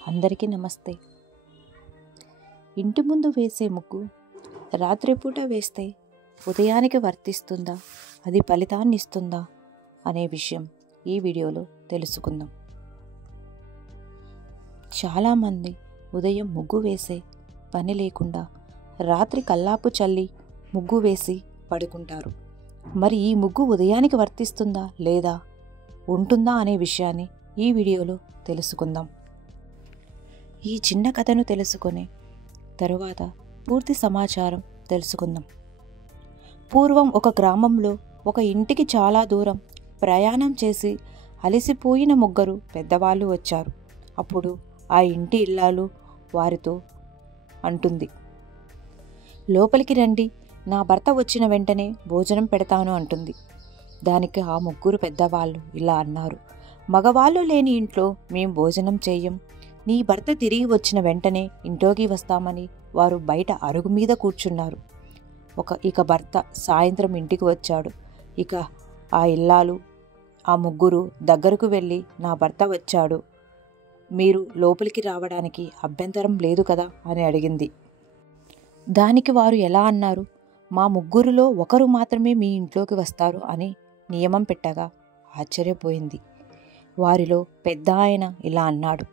అందరికీ నమస్తే. ఇంటి ముందు వేసే ముగ్గు రాత్రిపూట వేస్తే ఉదయానికి వర్తిస్తుందా, అది ఫలితాన్ని ఇస్తుందా అనే విషయం ఈ వీడియోలో తెలుసుకుందాం. చాలామంది ఉదయం ముగ్గు వేసే పని లేకుండా రాత్రి కల్లాపు చల్లి ముగ్గు వేసి పడుకుంటారు. మరి ఈ ముగ్గు ఉదయానికి వర్తిస్తుందా లేదా ఉంటుందా అనే విషయాన్ని ఈ వీడియోలో తెలుసుకుందాం. ఈ చిన్న కథను తెలుసుకునే తరువాత పూర్తి సమాచారం తెలుసుకుందాం. పూర్వం ఒక గ్రామంలో ఒక ఇంటికి చాలా దూరం ప్రయాణం చేసి అలసిపోయిన ముగ్గురు పెద్దవాళ్ళు వచ్చారు. అప్పుడు ఆ ఇంటి ఇల్లాలు వారితో అంటుంది, లోపలికి రండి, నా భర్త వచ్చిన వెంటనే భోజనం పెడతాను అంటుంది. దానికి ఆ ముగ్గురు పెద్దవాళ్ళు ఇలా అన్నారు, మగవాళ్ళు లేని ఇంట్లో మేం భోజనం చెయ్యం, నీ భర్త తిరిగి వచ్చిన వెంటనే ఇంట్లోకి వస్తామని వారు బయట అరుగు మీద కూర్చున్నారు. ఇక భర్త సాయంత్రం ఇంటికి వచ్చాడు. ఇక ఆ ఇల్లాలు ఆ ముగ్గురు దగ్గరకు వెళ్ళి, నా భర్త వచ్చాడు, మీరు లోపలికి రావడానికి అభ్యంతరం లేదు కదా అని అడిగింది. దానికి వారు ఎలా అన్నారు, మా ముగ్గురులో ఒకరు మాత్రమే మీ ఇంట్లోకి వస్తారు అని నియమం పెట్టగా ఆశ్చర్యపోయింది. వారిలో పెద్ద ఆయన ఇలా అన్నాడు,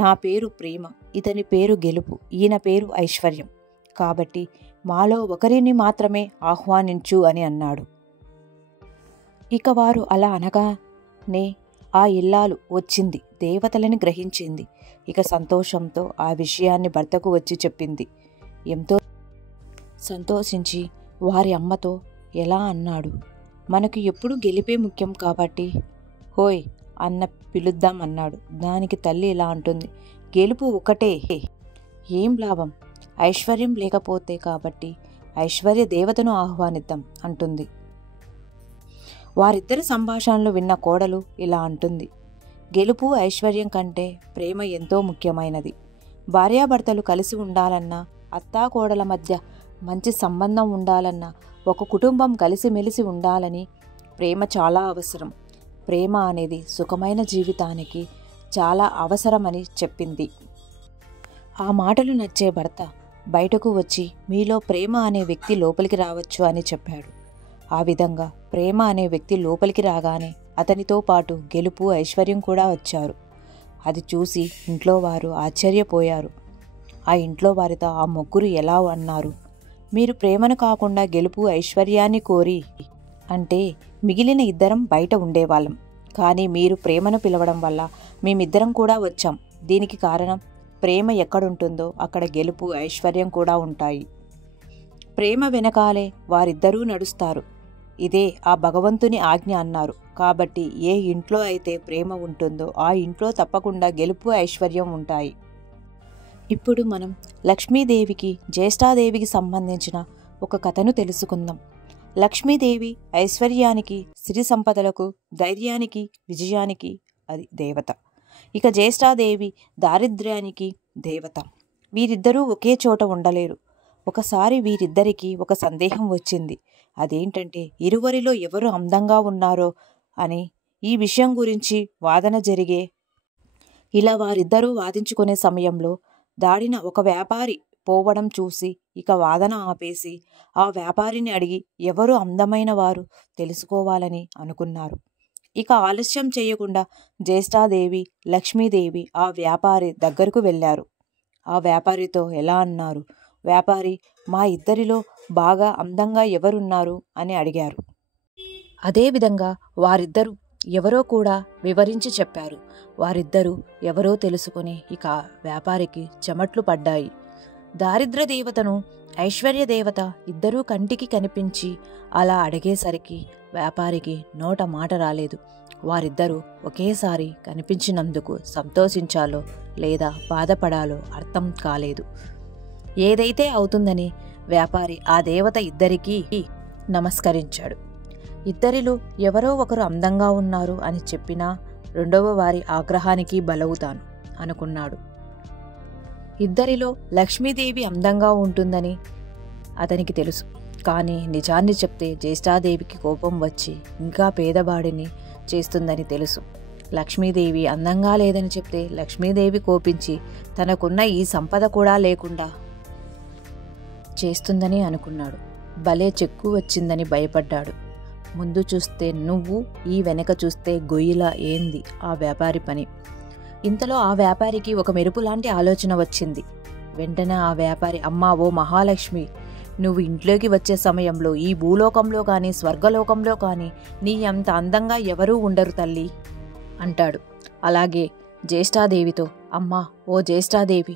నా పేరు ప్రేమ, ఇతని పేరు గెలుపు, ఈయన పేరు ఐశ్వర్యం, కాబట్టి మాలో ఒకరిని మాత్రమే ఆహ్వానించు అని అన్నాడు. ఇక వారు అలా అనగానే ఆ ఇల్లాలు వచ్చింది, దేవతలని గ్రహించింది. ఇక సంతోషంతో ఆ విషయాన్ని భర్తకు వచ్చి చెప్పింది. ఎంతో సంతోషించి వారి అమ్మతో ఎలా అన్నాడు, మనకు ఎప్పుడు గెలిపే ముఖ్యం కాబట్టి హోయ్ అన్న పిలుద్దాం అన్నాడు. దానికి తల్లి ఇలా అంటుంది, గెలుపు ఒకటే, ఏం లాభం, ఐశ్వర్యం లేకపోతే, కాబట్టి ఐశ్వర్య దేవతను ఆహ్వానిద్దాం అంటుంది. వారిద్దరి సంభాషణలు విన్న కోడలు ఇలా అంటుంది, గెలుపు ఐశ్వర్యం కంటే ప్రేమ ఎంతో ముఖ్యమైనది. భార్యాభర్తలు కలిసి ఉండాలన్నా, అత్తాకోడల మధ్య మంచి సంబంధం ఉండాలన్నా, ఒక కుటుంబం కలిసిమెలిసి ఉండాలని ప్రేమ చాలా అవసరం. ప్రేమ అనేది సుఖమైన జీవితానికి చాలా అవసరమని చెప్పింది. ఆ మాటలు నచ్చే భర్త బయటకు వచ్చి, మీలో ప్రేమ అనే వ్యక్తి లోపలికి రావచ్చు అని చెప్పాడు. ఆ విధంగా ప్రేమ అనే వ్యక్తి లోపలికి రాగానే అతనితో పాటు గెలుపు ఐశ్వర్యం కూడా వచ్చారు. అది చూసి ఇంట్లో వారు ఆశ్చర్యపోయారు. ఆ ఇంట్లో వారితో ఆ ముగ్గురు ఎలా అన్నారు, మీరు ప్రేమను కాకుండా గెలుపు ఐశ్వర్యాన్ని కోరి అంటే మిగిలిన ఇద్దరం బయట ఉండేవాళ్ళం, కానీ మీరు ప్రేమను పిలవడం వల్ల మేమిద్దరం కూడా వచ్చాం. దీనికి కారణం ప్రేమ ఎక్కడుంటుందో అక్కడ గెలుపు ఐశ్వర్యం కూడా ఉంటాయి. ప్రేమ వెనకాలే వారిద్దరూ నడుస్తారు, ఇదే ఆ భగవంతుని ఆజ్ఞ అన్నారు. కాబట్టి ఏ ఇంట్లో అయితే ప్రేమ ఉంటుందో ఆ ఇంట్లో తప్పకుండా గెలుపు ఐశ్వర్యం ఉంటాయి. ఇప్పుడు మనం లక్ష్మీదేవికి జ్యేష్ఠాదేవికి సంబంధించిన ఒక కథను తెలుసుకుందాం. లక్ష్మీదేవి ఐశ్వర్యానికి, సిరి సంపదలకు, ధైర్యానికి, విజయానికి అది దేవత. ఇక జ్యేష్ఠాదేవి దారిద్ర్యానికి దేవత. వీరిద్దరూ ఒకే చోట ఉండలేరు. ఒకసారి వీరిద్దరికీ ఒక సందేహం వచ్చింది. అదేంటంటే ఇరువరిలో ఎవరు అందంగా ఉన్నారో అని. ఈ విషయం గురించి వాదన జరిగే. ఇలా వారిద్దరూ వాదించుకునే సమయంలో దాడిన ఒక వ్యాపారి పోవడం చూసి ఇక వాదన ఆపేసి ఆ వ్యాపారిని అడిగి ఎవరు అందమైన వారు తెలుసుకోవాలని అనుకున్నారు. ఇక ఆలస్యం చేయకుండా జ్యేష్ఠాదేవి, లక్ష్మీదేవి ఆ వ్యాపారి దగ్గరకు వెళ్ళారు. ఆ వ్యాపారితో ఎలా అన్నారు, వ్యాపారి, మా ఇద్దరిలో బాగా అందంగా ఎవరున్నారు అని అడిగారు. అదేవిధంగా వారిద్దరూ ఎవరో కూడా వివరించి చెప్పారు. వారిద్దరూ ఎవరో తెలుసుకుని ఇక వ్యాపారికి చెమట్లు పడ్డాయి. దారిద్ర దేవతను, ఐశ్వర్య దేవత ఇద్దరూ కంటికి కనిపించి అలా అడిగేసరికి వ్యాపారికి నోట మాట రాలేదు. వారిద్దరూ ఒకేసారి కనిపించినందుకు సంతోషించాలో లేదా బాధపడాలో అర్థం కాలేదు. ఏదైతే అవుతుందని వ్యాపారి ఆ దేవత ఇద్దరికీ నమస్కరించాడు. ఇద్దరిలో ఎవరో ఒకరు అందంగా ఉన్నారు అని చెప్పినా రెండవ వారి ఆగ్రహానికి బలవుతాను అనుకున్నాడు. ఇద్దరిలో లక్ష్మీదేవి అందంగా ఉంటుందని అతనికి తెలుసు. కానీ నిజాన్ని చెప్తే జ్యేష్ఠాదేవికి కోపం వచ్చి ఇంకా పేదవాడిని చేస్తుందని తెలుసు. లక్ష్మీదేవి అందంగా లేదని చెప్తే లక్ష్మీదేవి కోపించి తనకున్న ఈ సంపద కూడా లేకుండా చేస్తుందని అనుకున్నాడు. భలే చెక్కు వచ్చిందని భయపడ్డాడు. ముందు చూస్తే నువ్వు, ఈ వెనక చూస్తే గొయ్యిలా ఏంది ఆ వ్యాపారి పని. ఇంతలో ఆ వ్యాపారికి ఒక మెరుపు లాంటి ఆలోచన వచ్చింది. వెంటనే ఆ వ్యాపారి, అమ్మా ఓ మహాలక్ష్మి, నువ్వు ఇంట్లోకి వచ్చే సమయంలో ఈ భూలోకంలో కానీ స్వర్గలోకంలో కానీ నీ అంత అందంగా ఎవరూ ఉండరు తల్లి అంటాడు. అలాగే జ్యేష్ఠాదేవితో, అమ్మా ఓ జ్యేష్ఠాదేవి,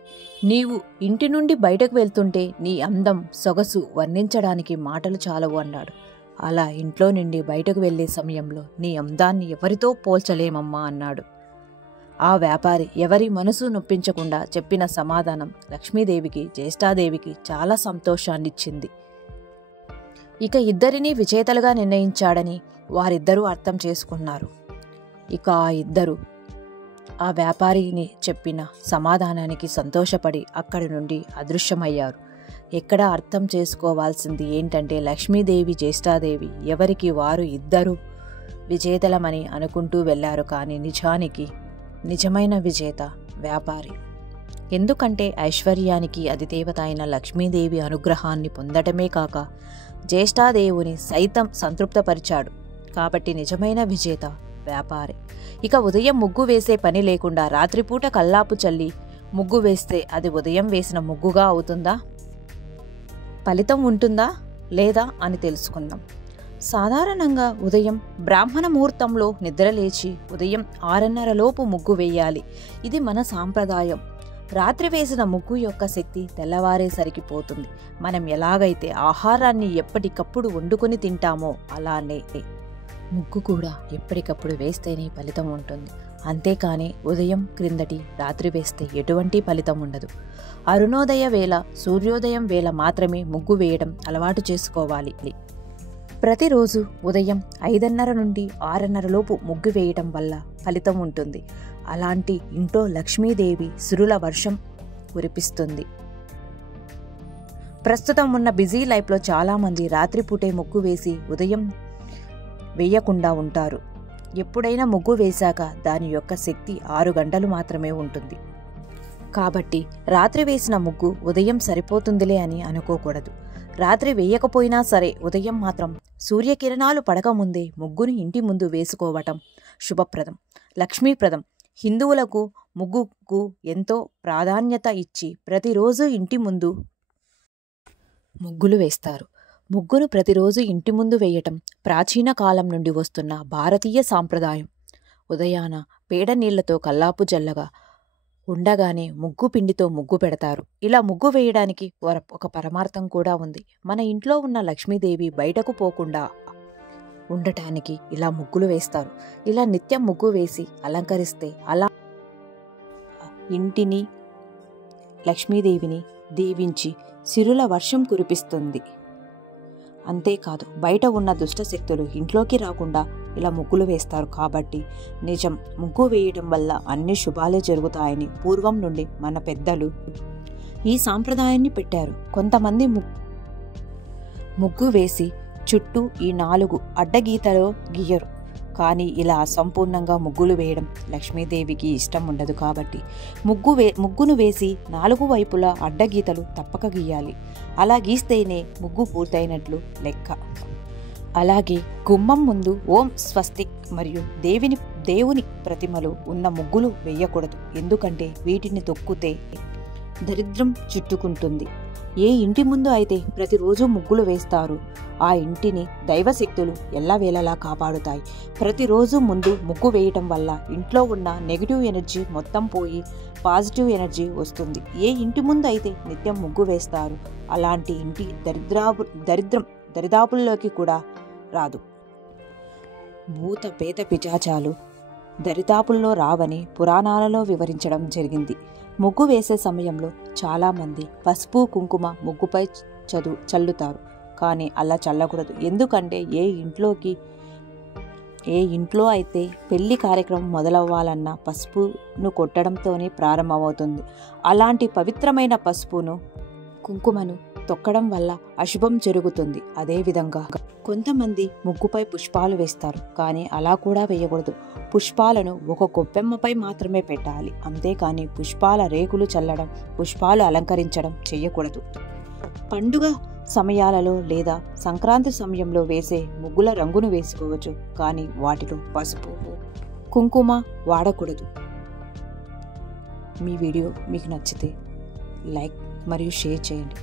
నీవు ఇంటి నుండి బయటకు వెళ్తుంటే నీ అందం సొగసు వర్ణించడానికి మాటలు చాలవు అన్నాడు. అలా ఇంట్లో నుండి బయటకు వెళ్లే సమయంలో నీ అందాన్ని ఎవరితో పోల్చలేమమ్మా అన్నాడు. ఆ వ్యాపారి ఎవరి మనసు నొప్పించకుండా చెప్పిన సమాధానం లక్ష్మీదేవికి జ్యేష్ఠాదేవికి చాలా సంతోషాన్నిచ్చింది. ఇక ఇద్దరినీ విజేతలుగా నిర్ణయించాడని వారిద్దరూ అర్థం చేసుకున్నారు. ఇక ఆ ఇద్దరు ఆ వ్యాపారిని చెప్పిన సమాధానానికి సంతోషపడి అక్కడి నుండి అదృశ్యమయ్యారు. ఎక్కడ అర్థం చేసుకోవాల్సింది ఏంటంటే లక్ష్మీదేవి జ్యేష్ఠాదేవి ఎవరికి వారు ఇద్దరు విజేతలమని అనుకుంటూ వెళ్లారు. కానీ నిజానికి నిజమైన విజేత వ్యాపారి. ఎందుకంటే ఐశ్వర్యానికి అధిదేవత అయిన లక్ష్మీదేవి అనుగ్రహాన్ని పొందడమే కాక జ్యేష్ఠాదేవుని సైతం సంతృప్తపరిచాడు. కాబట్టి నిజమైన విజేత వ్యాపారి. ఇక ఉదయం ముగ్గు వేసే పని లేకుండా రాత్రిపూట కల్లాపు చల్లి ముగ్గు వేస్తే అది ఉదయం వేసిన ముగ్గుగా అవుతుందా? ఫలితం ఉంటుందా లేదా అని తెలుసుకుందాం. సాధారణంగా ఉదయం బ్రాహ్మణ ముహూర్తంలో నిద్రలేచి ఉదయం 6:30 లోపు ముగ్గు వేయాలి. ఇది మన సాంప్రదాయం. రాత్రి వేసిన ముగ్గు యొక్క శక్తి తెల్లవారేసరికి పోతుంది. మనం ఎలాగైతే ఆహారాన్ని ఎప్పటికప్పుడు వండుకొని తింటామో అలానే ముగ్గు కూడా ఎప్పటికప్పుడు వేస్తేనే ఫలితం ఉంటుంది. అంతేకాని ఉదయం క్రిందటి రాత్రి వేస్తే ఎటువంటి ఫలితం ఉండదు. అరుణోదయ వేళ, సూర్యోదయం వేళ మాత్రమే ముగ్గు వేయడం అలవాటు చేసుకోవాలి. ప్రతిరోజు ఉదయం 5:30 నుండి 6:30 లోపు ముగ్గు వేయడం వల్ల ఫలితం ఉంటుంది. అలాంటి ఇంట్లో లక్ష్మీదేవి సిరుల వర్షం కురిపిస్తుంది. ప్రస్తుతం ఉన్న బిజీ లైఫ్లో చాలామంది రాత్రిపూటే ముగ్గు వేసి ఉదయం వేయకుండా ఉంటారు. ఎప్పుడైనా ముగ్గు వేశాక దాని యొక్క శక్తి 6 గంటలు మాత్రమే ఉంటుంది. కాబట్టి రాత్రి వేసిన ముగ్గు ఉదయం సరిపోతుందిలే అని అనుకోకూడదు. రాత్రి వేయకపోయినా సరే ఉదయం మాత్రం సూర్యకిరణాలు పడకముందే ముగ్గును ఇంటి ముందు వేసుకోవటం శుభప్రదం, లక్ష్మీప్రదం. హిందువులకు ముగ్గుకు ఎంతో ప్రాధాన్యత ఇచ్చి ప్రతిరోజు ఇంటి ముందు ముగ్గులు వేస్తారు. ముగ్గును ప్రతిరోజు ఇంటి ముందు వేయటం ప్రాచీన కాలం నుండి వస్తున్న భారతీయ సాంప్రదాయం. ఉదయాన పేడ నీళ్లతో కల్లాపు జల్లగా ఉండగానే ముగ్గు పిండితో ముగ్గు పెడతారు. ఇలా ముగ్గు వేయడానికి ఒక పరమార్థం కూడా ఉంది. మన ఇంట్లో ఉన్న లక్ష్మీదేవి బయటకు పోకుండా ఉండటానికి ఇలా ముగ్గులు వేస్తారు. ఇలా నిత్యం ముగ్గు వేసి అలంకరిస్తే అలా ఇంటిని లక్ష్మీదేవిని దీవించి సిరుల వర్షం కురిపిస్తుంది. అంతేకాదు బయట ఉన్న దుష్టశక్తులు ఇంట్లోకి రాకుండా ఇలా ముగ్గులు వేస్తారు. కాబట్టి నిజం, ముగ్గు వేయడం వల్ల అన్ని శుభాలే జరుగుతాయని పూర్వం నుండి మన పెద్దలు ఈ సాంప్రదాయాన్ని పెట్టారు. కొంతమంది ముగ్గు వేసి చుట్టూ ఈ 4 అడ్డగీతలో గీయరు. కానీ ఇలా అసంపూర్ణంగా ముగ్గులు వేయడం లక్ష్మీదేవికి ఇష్టం ఉండదు. కాబట్టి ముగ్గును వేసి 4 వైపులా అడ్డగీతలు తప్పక గీయాలి. అలా గీస్తేనే ముగ్గు పూర్తయినట్లు లెక్క. అలాగే గుమ్మం ముందు ఓం స్వస్తిక్ మరియు దేవుని ప్రతిమలు ఉన్న ముగ్గులు వేయకూడదు. ఎందుకంటే వీటిని తొక్కితే దరిద్రం చుట్టుకుంటుంది. ఏ ఇంటి ముందు అయితే ప్రతిరోజు ముగ్గులు వేస్తారు ఆ ఇంటిని దైవశక్తులు ఎల్లవేళలా కాపాడుతాయి. ప్రతిరోజు ముందు ముగ్గు వేయటం వల్ల ఇంట్లో ఉన్న నెగిటివ్ ఎనర్జీ మొత్తం పోయి పాజిటివ్ ఎనర్జీ వస్తుంది. ఏ ఇంటి ముందు అయితే నిత్యం ముగ్గు వేస్తారు అలాంటి ఇంటి దరిదాపుల్లోకి కూడా రాదు. భూత పేత పిశాచాలు దరిదాపుల్లో రావని పురాణాలలో వివరించడం జరిగింది. ముగ్గు వేసే సమయంలో చాలామంది పసుపు కుంకుమ ముగ్గుపై చల్లుతారు. కానీ అలా చల్లకూడదు. ఎందుకంటే ఏ ఇంట్లో అయితే పెళ్లి కార్యక్రమం మొదలవ్వాలన్నా పసుపును కొట్టడంతోనే ప్రారంభమవుతుంది. అలాంటి పవిత్రమైన పసుపును కుంకుమను తొక్కడం వల్ల అశుభం జరుగుతుంది. అదేవిధంగా కొంతమంది ముగ్గుపై పుష్పాలు వేస్తారు, కానీ అలా కూడా వేయకూడదు. పుష్పాలను ఒక గొప్పెమ్మపై మాత్రమే పెట్టాలి, అంతేకాని పుష్పాల రేకులు చల్లడం, పుష్పాలు అలంకరించడం చేయకూడదు. పండుగ సమయాలలో లేదా సంక్రాంతి సమయంలో వేసే ముగ్గుల రంగును వేసుకోవచ్చు, కానీ వాటిలో పసుపు, కుంకుమ వాడకూడదు. మీ వీడియో మీకు నచ్చితే లైక్ మరియు షేర్ చేయండి.